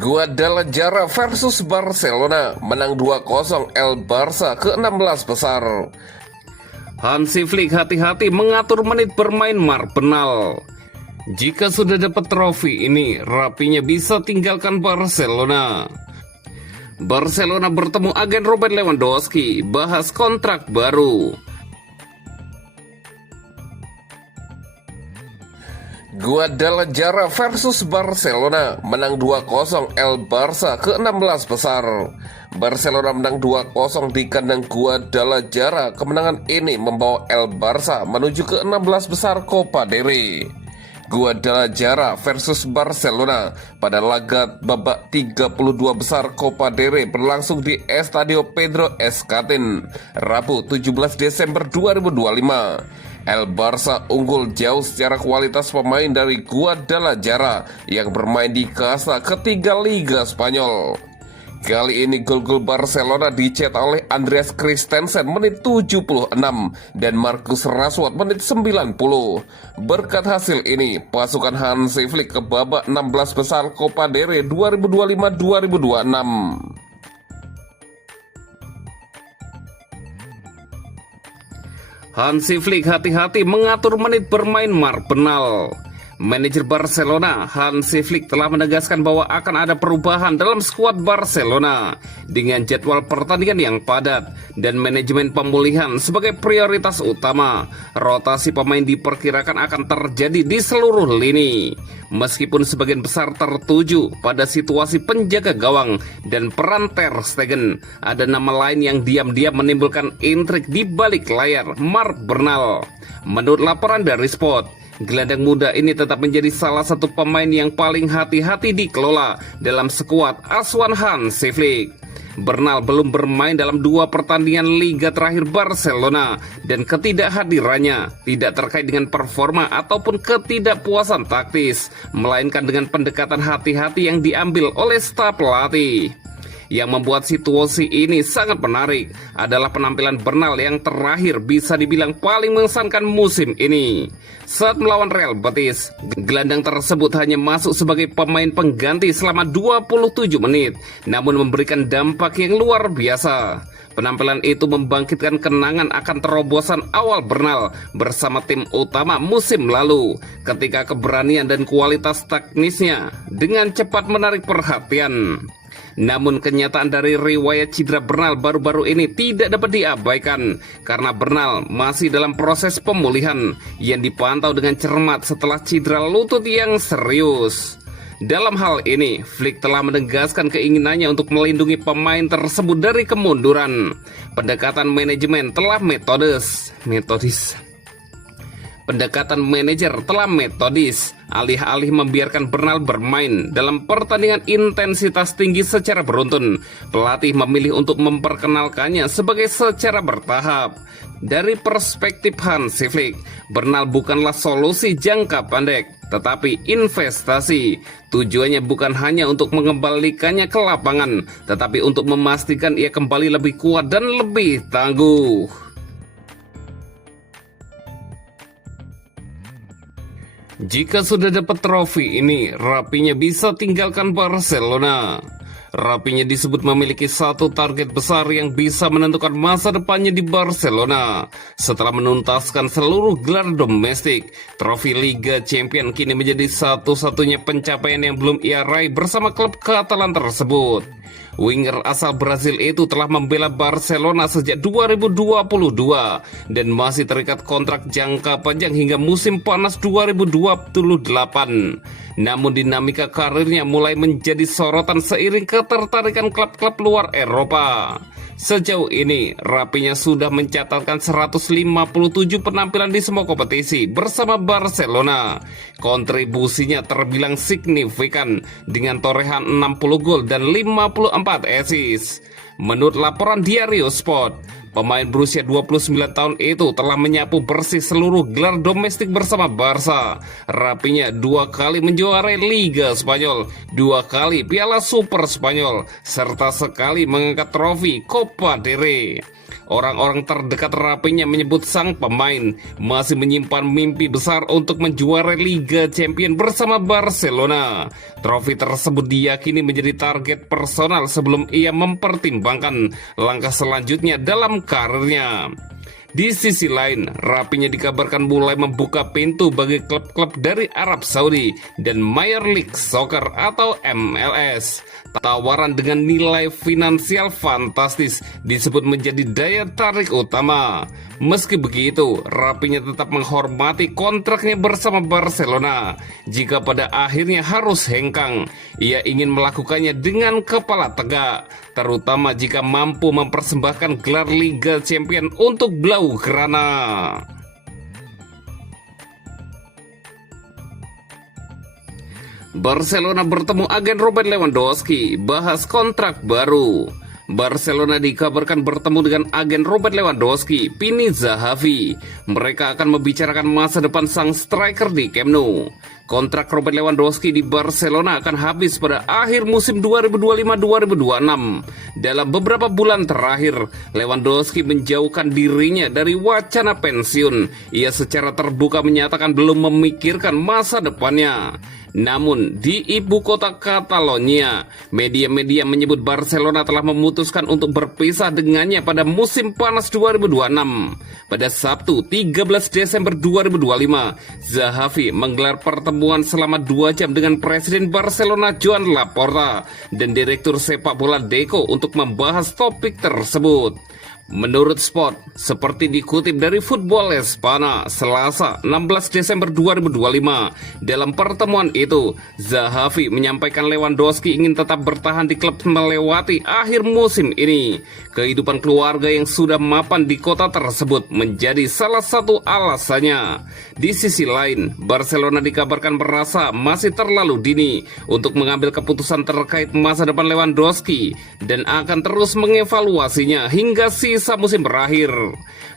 Guadalajara versus Barcelona menang 2-0 El Barça ke-16 besar. Hansi Flick hati-hati mengatur menit bermain Marpenal. Jika sudah dapat trofi ini, rapinya bisa tinggalkan Barcelona. Barcelona bertemu agen Robert Lewandowski, bahas kontrak baru. Guadalajara versus Barcelona menang 2-0 El Barça ke-16 besar. Barcelona menang 2-0 di kandang Guadalajara. Kemenangan ini membawa El Barça menuju ke-16 besar Copa del Rey. Guadalajara versus Barcelona pada laga babak 32 besar Copa del Rey berlangsung di Estadio Pedro Escatin, Rabu 17 Desember 2025. El Barça unggul jauh secara kualitas pemain dari Guadalajara yang bermain di kasta ketiga Liga Spanyol. Kali ini gol-gol Barcelona dicetak oleh Andreas Christensen menit 76 dan Marcus Rashford menit 90. Berkat hasil ini, pasukan Hansi Flick ke babak 16 besar Copa del Rey 2025-2026. Hansi Flick hati-hati mengatur menit bermain Marpenal. Manajer Barcelona, Hansi Flick telah menegaskan bahwa akan ada perubahan dalam skuad Barcelona dengan jadwal pertandingan yang padat dan manajemen pemulihan sebagai prioritas utama. Rotasi pemain diperkirakan akan terjadi di seluruh lini. Meskipun sebagian besar tertuju pada situasi penjaga gawang dan peran Ter Stegen, ada nama lain yang diam-diam menimbulkan intrik di balik layar, Marc Bernal. Menurut laporan dari Sport, gelandang muda ini tetap menjadi salah satu pemain yang paling hati-hati dikelola dalam skuad asuhan Hansi Flick. Bernal belum bermain dalam 2 pertandingan Liga terakhir Barcelona dan ketidakhadirannya tidak terkait dengan performa ataupun ketidakpuasan taktis, melainkan dengan pendekatan hati-hati yang diambil oleh staf pelatih. Yang membuat situasi ini sangat menarik adalah penampilan Bernal yang terakhir bisa dibilang paling mengesankan musim ini. Saat melawan Real Betis, gelandang tersebut hanya masuk sebagai pemain pengganti selama 27 menit, namun memberikan dampak yang luar biasa. Penampilan itu membangkitkan kenangan akan terobosan awal Bernal bersama tim utama musim lalu, ketika keberanian dan kualitas teknisnya dengan cepat menarik perhatian. Namun kenyataan dari riwayat cedera Bernal baru-baru ini tidak dapat diabaikan, karena Bernal masih dalam proses pemulihan yang dipantau dengan cermat setelah cedera lutut yang serius. Dalam hal ini, Flick telah menegaskan keinginannya untuk melindungi pemain tersebut dari kemunduran. Pendekatan manajemen telah metodis. Pendekatan manajer telah metodis. Alih-alih membiarkan Bernal bermain dalam pertandingan intensitas tinggi secara beruntun, pelatih memilih untuk memperkenalkannya sebagai secara bertahap. Dari perspektif Hansi Flick, Bernal bukanlah solusi jangka pendek, tetapi investasi. Tujuannya bukan hanya untuk mengembalikannya ke lapangan, tetapi untuk memastikan ia kembali lebih kuat dan lebih tangguh. Jika sudah dapat trofi ini, rapinya bisa tinggalkan Barcelona. Rapinya disebut memiliki satu target besar yang bisa menentukan masa depannya di Barcelona. Setelah menuntaskan seluruh gelar domestik, trofi Liga Champions kini menjadi satu-satunya pencapaian yang belum ia raih bersama klub Katalan tersebut. Winger asal Brazil itu telah membela Barcelona sejak 2022 dan masih terikat kontrak jangka panjang hingga musim panas 2028. Namun dinamika karirnya mulai menjadi sorotan seiring ketertarikan klub-klub luar Eropa. Sejauh ini, rapinya sudah mencatatkan 157 penampilan di semua kompetisi bersama Barcelona. Kontribusinya terbilang signifikan dengan torehan 60 gol dan 54 assist. Menurut laporan Diario Sport, Pemain berusia 29 tahun itu telah menyapu bersih seluruh gelar domestik bersama Barca. Rapinya 2 kali menjuarai Liga Spanyol, 2 kali Piala Super Spanyol, serta sekali mengangkat trofi Copa del Rey. Orang-orang terdekat Rapinya menyebut sang pemain masih menyimpan mimpi besar untuk menjuarai Liga Champions bersama Barcelona. Trofi tersebut diyakini menjadi target personal sebelum ia mempertimbangkan langkah selanjutnya dalam karirnya. Di sisi lain, Rapinya dikabarkan mulai membuka pintu bagi klub-klub dari Arab Saudi dan Major League Soccer atau MLS. Tawaran dengan nilai finansial fantastis disebut menjadi daya tarik utama. Meski begitu, Rapinya tetap menghormati kontraknya bersama Barcelona. Jika pada akhirnya harus hengkang, ia ingin melakukannya dengan kepala tegak, terutama jika mampu mempersembahkan gelar Liga Champions untuk Blaugrana. Barcelona bertemu agen Robert Lewandowski, bahas kontrak baru. Barcelona dikabarkan bertemu dengan agen Robert Lewandowski, Pini Zahavi. Mereka akan membicarakan masa depan sang striker di Camp Nou. Kontrak Robert Lewandowski di Barcelona akan habis pada akhir musim 2025-2026. Dalam beberapa bulan terakhir, Lewandowski menjauhkan dirinya dari wacana pensiun. Ia secara terbuka menyatakan belum memikirkan masa depannya. Namun, di ibu kota Catalonia, media-media menyebut Barcelona telah memutuskan untuk berpisah dengannya pada musim panas 2026. Pada Sabtu, 13 Desember 2025, Zahavi menggelar pertemuan selama 2 jam dengan Presiden Barcelona Joan Laporta dan Direktur Sepak Bola Deco untuk membahas topik tersebut. Menurut Sport, seperti dikutip dari Football Espana, Selasa 16 Desember 2025, dalam pertemuan itu, Zahavi menyampaikan Lewandowski ingin tetap bertahan di klub melewati akhir musim ini. Kehidupan keluarga yang sudah mapan di kota tersebut menjadi salah satu alasannya. Di sisi lain, Barcelona dikabarkan merasa masih terlalu dini untuk mengambil keputusan terkait masa depan Lewandowski dan akan terus mengevaluasinya hingga sisa musim berakhir.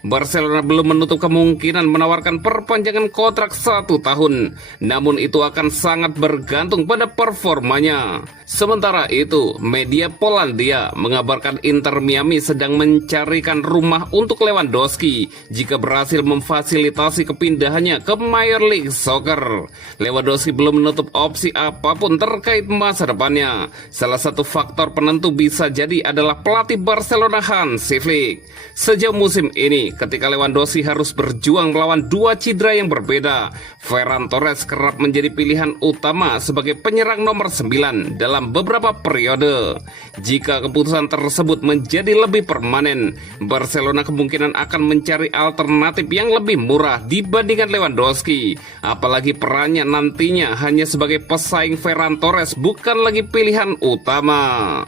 Barcelona belum menutup kemungkinan menawarkan perpanjangan kontrak 1 tahun, namun itu akan sangat bergantung pada performanya. Sementara itu, media Polandia mengabarkan Inter Miami sedang mencarikan rumah untuk Lewandowski jika berhasil memfasilitasi kepindahannya ke Major League Soccer. Lewandowski belum menutup opsi apapun terkait masa depannya. Salah satu faktor penentu bisa jadi adalah pelatih Barcelona Hansi Flick. Sejauh musim ini, ketika Lewandowski harus berjuang melawan 2 cedera yang berbeda, Ferran Torres kerap menjadi pilihan utama sebagai penyerang nomor 9 dalam beberapa periode. Jika keputusan tersebut menjadi lebih permanen, Barcelona kemungkinan akan mencari alternatif yang lebih murah dibandingkan Lewandowski. Apalagi perannya nantinya hanya sebagai pesaing Ferran Torres, bukan lagi pilihan utama.